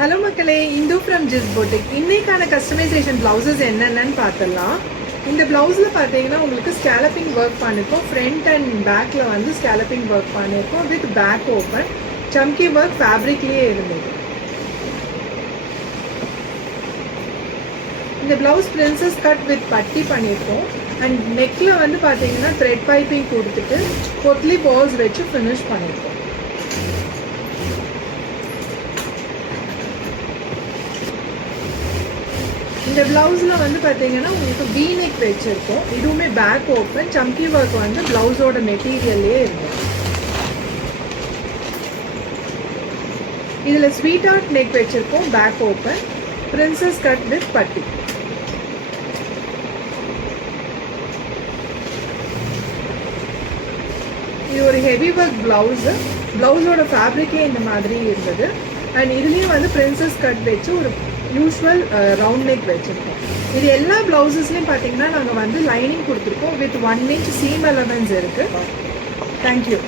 Hello மக்களே, Hindu from ஜிஸ் boutique. இன்னைக்கான customisation blouses என்னென்னு பார்த்துடலாம். இந்த பிளவுஸில் பார்த்தீங்கன்னா உங்களுக்கு ஸ்கேலப்பிங் ஒர்க் பண்ணியிருக்கோம். ஃப்ரண்ட் அண்ட் பேக்கில் வந்து ஸ்கேலப்பிங் ஒர்க் பண்ணியிருக்கோம் வித் பேக் ஓப்பன். சம்கி ஒர்க் ஃபேப்ரிக்லேயே இருந்தது. இந்த பிளவுஸ் பிரின்சஸ் கட் வித் பட்டி பண்ணியிருக்கோம். அண்ட் நெக்கில் வந்து பார்த்தீங்கன்னா த்ரெட் பைப்பிங் கொடுத்துட்டு பொட்லி பால்ஸ் வச்சு ஃபினிஷ் பண்ணியிருக்கோம். இந்த பிளவுஸில் வந்து பார்த்தீங்கன்னா உங்களுக்கு வி நெக் வச்சுருக்கோம். இதுவுமே பேக் ஓப்பன். சம்கி ஒர்க் வந்து பிளவுஸோட மெட்டீரியல்லே இருக்கும். இதில் ஸ்வீட் ஆர்ட் நெக் வச்சுருக்கோம். Back open. Princess cut with பட்டி. இது ஒரு ஹெவி ஒர்க் பிளவுஸு. பிளவுஸோட ஃபேப்ரிக்கே இந்த மாதிரி இருந்தது. அண்ட் இதுலேயும் வந்து பிரின்சஸ் கட் வச்சு ஒரு யூஸ்வல் ரவுண்ட் நெக் வச்சுருக்கோம். இது எல்லா பிளவுசஸ்லையும் பார்த்தீங்கன்னா நாங்கள் வந்து லைனிங் கொடுத்துருக்கோம் வித் 1 inch சீம் எலமெண்ட்ஸ் இருக்குது. தேங்க்யூ.